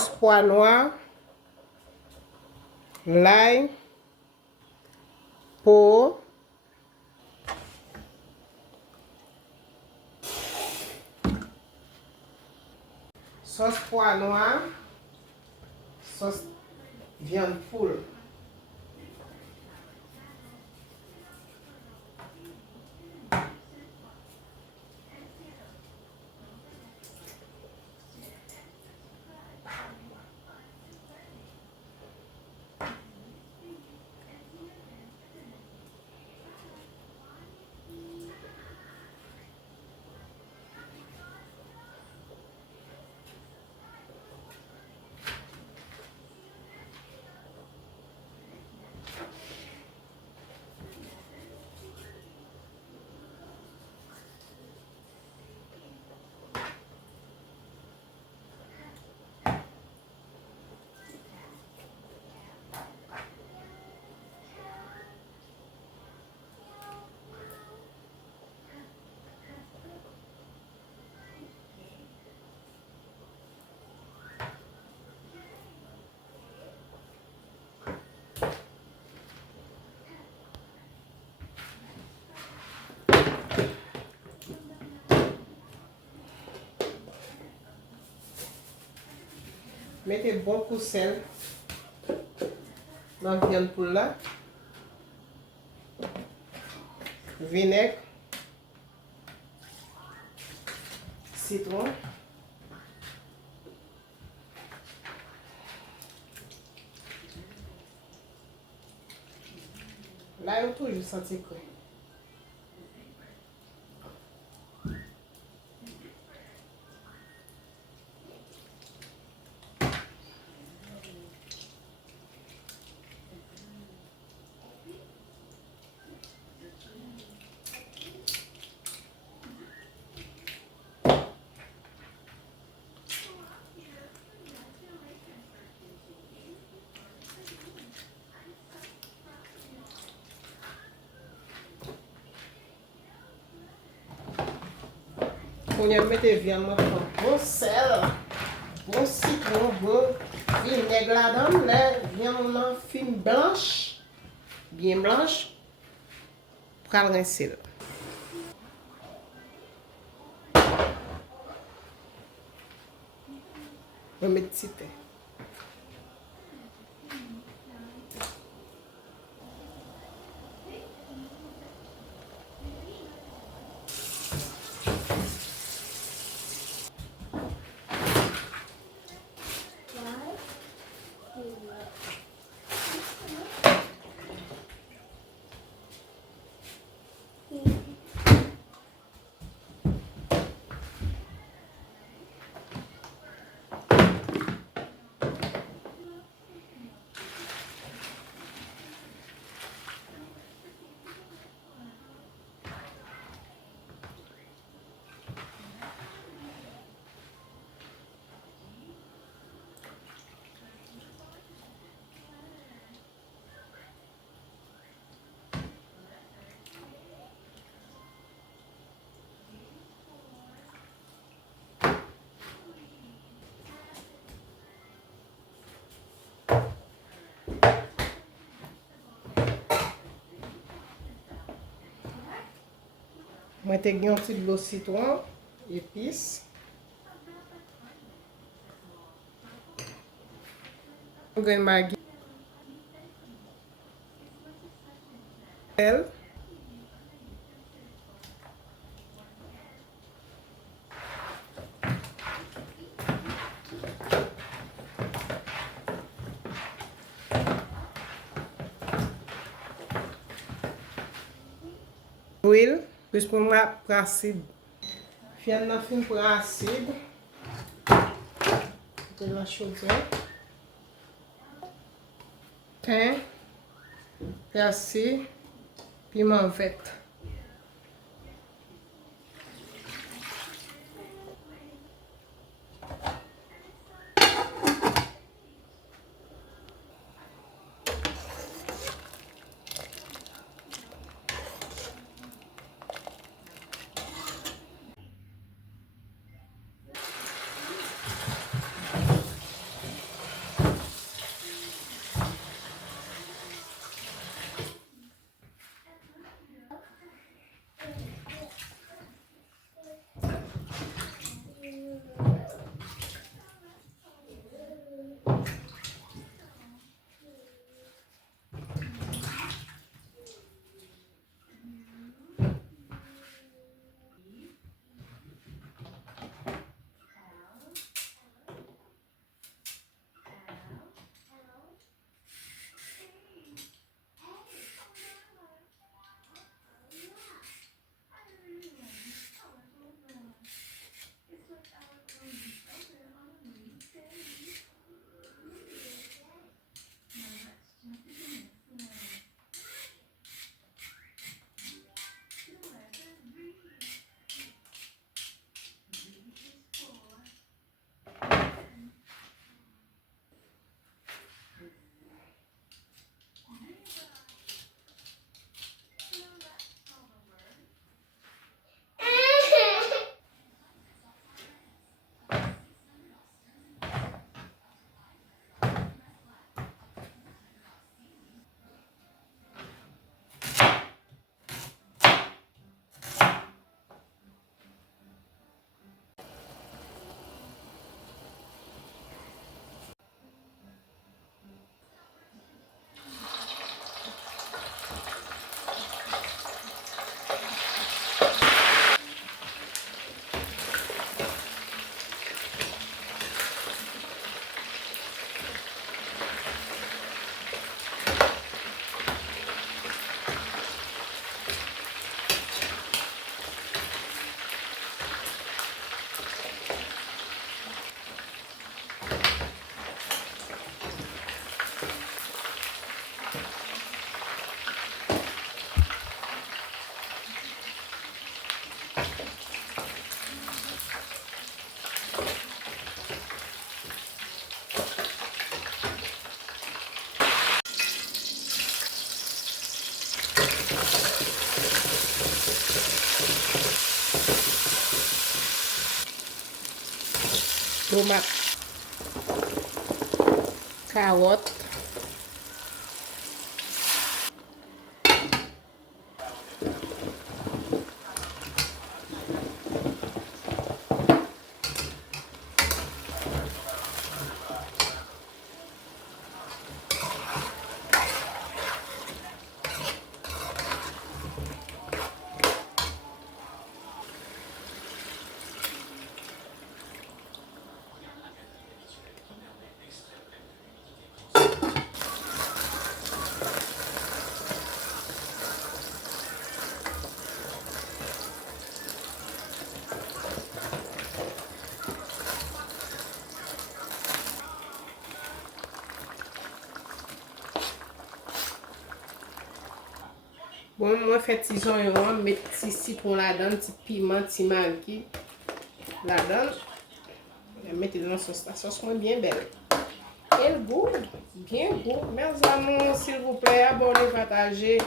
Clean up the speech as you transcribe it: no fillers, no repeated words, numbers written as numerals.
sauce pois noir, l'ail, peau, sauce pois noir, sauce viande poule. Mettez bon coup de sel dans la viande poule là. Vinaigre, citron, là il toujours senti quoi. On y met des viandes, bon sel, bon citron, bon vinaigre là-dedans, les viandes fines blanches, bien blanches, pour le rincer. On met petit thé. Moi, j'ai un petit de l'eau citron, épices. Je maggi. Sel. Huile. Plus pour moi, pour acide. Viande fin pour acide. De la chaudière. Thym. Persil. Piment vert. tomate, carotte, bon, moi fait petit oignon, mettre petit citron là-dedans, petit piment, petit maggi là-dedans. Mettez dans la sauce moins bien belle. Et le goût, bien goût. Mes amis, s'il vous plaît, abonnez, partagez.